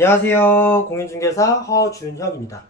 안녕하세요. 공인중개사 허준혁입니다.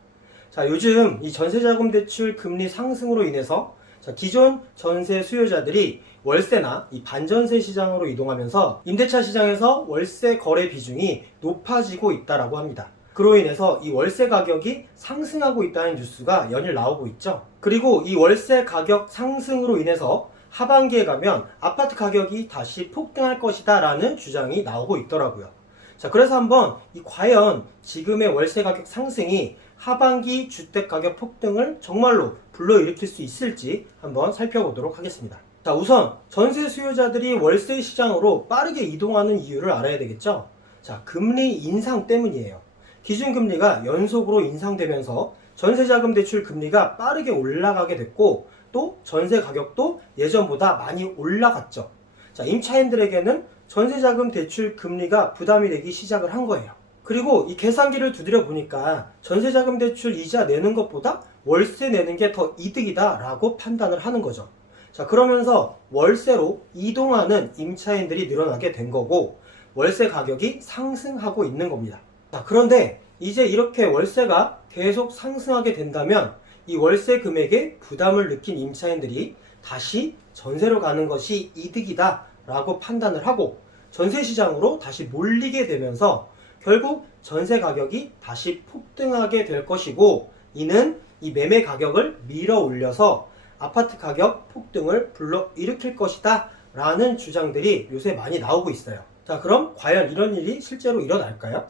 자, 요즘 이 전세자금 대출 금리 상승으로 인해서 자, 기존 전세 수요자들이 월세나 이 반전세 시장으로 이동하면서 임대차 시장에서 월세 거래 비중이 높아지고 있다라고 합니다. 그로 인해서 이 월세 가격이 상승하고 있다는 뉴스가 연일 나오고 있죠. 그리고 이 월세 가격 상승으로 인해서 하반기에 가면 아파트 가격이 다시 폭등할 것이다 라는 주장이 나오고 있더라고요. 자, 그래서 한번 이 과연 지금의 월세 가격 상승이 하반기 주택 가격 폭등을 정말로 불러일으킬 수 있을지 한번 살펴보도록 하겠습니다. 자, 우선 전세 수요자들이 월세 시장으로 빠르게 이동하는 이유를 알아야 되겠죠? 자, 금리 인상 때문이에요. 기준금리가 연속으로 인상되면서 전세자금 대출 금리가 빠르게 올라가게 됐고 또 전세 가격도 예전보다 많이 올라갔죠. 자, 임차인들에게는 전세자금 대출 금리가 부담이 되기 시작을 한 거예요. 그리고 이 계산기를 두드려 보니까 전세자금 대출 이자 내는 것보다 월세 내는 게 더 이득이다라고 판단을 하는 거죠. 자, 그러면서 월세로 이동하는 임차인들이 늘어나게 된 거고 월세 가격이 상승하고 있는 겁니다. 자, 그런데 이제 이렇게 월세가 계속 상승하게 된다면 이 월세 금액에 부담을 느낀 임차인들이 다시 전세로 가는 것이 이득이다 라고 판단을 하고 전세 시장으로 다시 몰리게 되면서 결국 전세 가격이 다시 폭등하게 될 것이고 이는 이 매매 가격을 밀어 올려서 아파트 가격 폭등을 불러 일으킬 것이다 라는 주장들이 요새 많이 나오고 있어요. 자, 그럼 과연 이런 일이 실제로 일어날까요?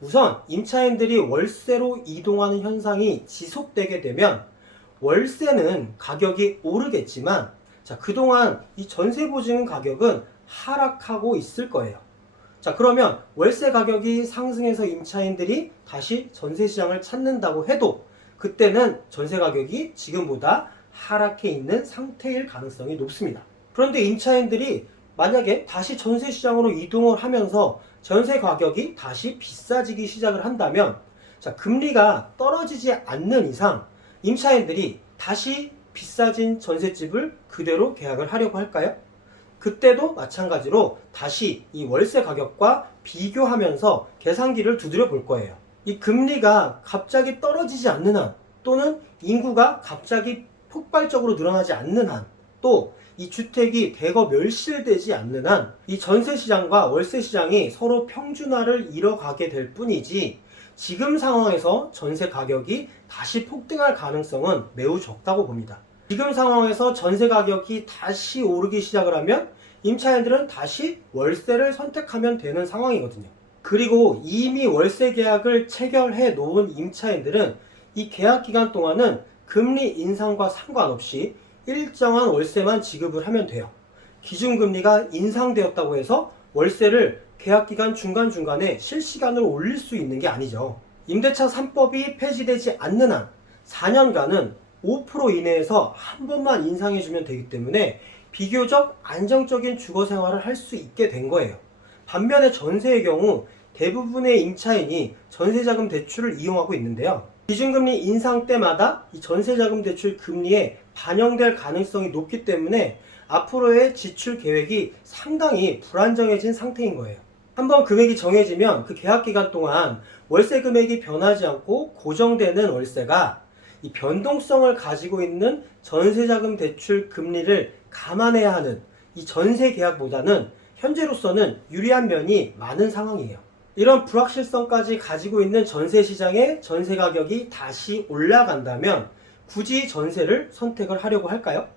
우선 임차인들이 월세로 이동하는 현상이 지속되게 되면 월세는 가격이 오르겠지만 자, 그동안 이 전세 보증 가격은 하락하고 있을 거예요. 자, 그러면 월세 가격이 상승해서 임차인들이 다시 전세 시장을 찾는다고 해도 그때는 전세 가격이 지금보다 하락해 있는 상태일 가능성이 높습니다. 그런데 임차인들이 만약에 다시 전세 시장으로 이동을 하면서 전세 가격이 다시 비싸지기 시작을 한다면 자, 금리가 떨어지지 않는 이상 임차인들이 다시 비싸진 전셋집을 그대로 계약을 하려고 할까요? 그때도 마찬가지로 다시 이 월세 가격과 비교하면서 계산기를 두드려 볼 거예요. 이 금리가 갑자기 떨어지지 않는 한 또는 인구가 갑자기 폭발적으로 늘어나지 않는 한 또 이 주택이 대거 멸실되지 않는 한 이 전세 시장과 월세 시장이 서로 평준화를 이뤄가게 될 뿐이지 지금 상황에서 전세 가격이 다시 폭등할 가능성은 매우 적다고 봅니다. 지금 상황에서 전세 가격이 다시 오르기 시작을 하면 임차인들은 다시 월세를 선택하면 되는 상황이거든요. 그리고 이미 월세 계약을 체결해 놓은 임차인들은 이 계약 기간 동안은 금리 인상과 상관없이 일정한 월세만 지급을 하면 돼요. 기준금리가 인상되었다고 해서 월세를 계약 기간 중간중간에 실시간으로 올릴 수 있는 게 아니죠. 임대차 3법이 폐지되지 않는 한 4년간은 5% 이내에서 한 번만 인상해주면 되기 때문에 비교적 안정적인 주거 생활을 할 수 있게 된 거예요. 반면에 전세의 경우 대부분의 임차인이 전세자금 대출을 이용하고 있는데요. 기준금리 인상 때마다 이 전세자금 대출 금리에 반영될 가능성이 높기 때문에 앞으로의 지출 계획이 상당히 불안정해진 상태인 거예요. 한번 금액이 정해지면 그 계약 기간 동안 월세 금액이 변하지 않고 고정되는 월세가 이 변동성을 가지고 있는 전세자금 대출 금리를 감안해야 하는 이 전세 계약보다는 현재로서는 유리한 면이 많은 상황이에요. 이런 불확실성까지 가지고 있는 전세 시장의 전세 가격이 다시 올라간다면 굳이 전세를 선택을 하려고 할까요?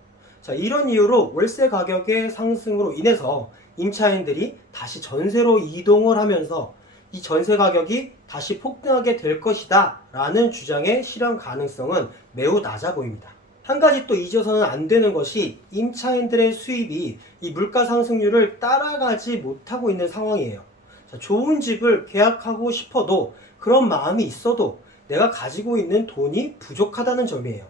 자, 이런 이유로 월세 가격의 상승으로 인해서 임차인들이 다시 전세로 이동을 하면서 이 전세 가격이 다시 폭등하게 될 것이다 라는 주장의 실현 가능성은 매우 낮아 보입니다. 한 가지 또 잊어서는 안 되는 것이 임차인들의 수입이 이 물가 상승률을 따라가지 못하고 있는 상황이에요. 자, 좋은 집을 계약하고 싶어도 그런 마음이 있어도 내가 가지고 있는 돈이 부족하다는 점이에요.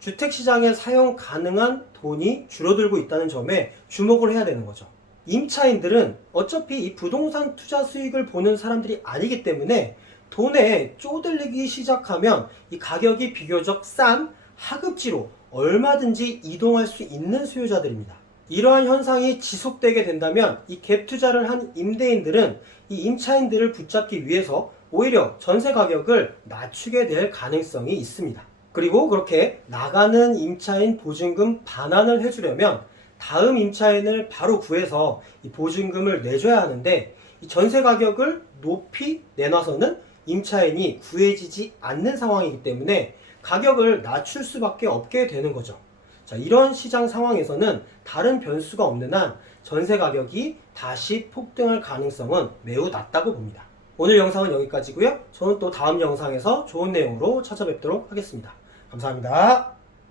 주택시장에 사용 가능한 돈이 줄어들고 있다는 점에 주목을 해야 되는 거죠. 임차인들은 어차피 이 부동산 투자 수익을 보는 사람들이 아니기 때문에 돈에 쪼들리기 시작하면 이 가격이 비교적 싼 하급지로 얼마든지 이동할 수 있는 수요자들입니다. 이러한 현상이 지속되게 된다면 이 갭 투자를 한 임대인들은 이 임차인들을 붙잡기 위해서 오히려 전세 가격을 낮추게 될 가능성이 있습니다. 그리고 그렇게 나가는 임차인 보증금 반환을 해주려면 다음 임차인을 바로 구해서 이 보증금을 내줘야 하는데 이 전세 가격을 높이 내놔서는 임차인이 구해지지 않는 상황이기 때문에 가격을 낮출 수밖에 없게 되는 거죠. 자, 이런 시장 상황에서는 다른 변수가 없는 한 전세 가격이 다시 폭등할 가능성은 매우 낮다고 봅니다. 오늘 영상은 여기까지고요. 저는 또 다음 영상에서 좋은 내용으로 찾아뵙도록 하겠습니다. 감사합니다.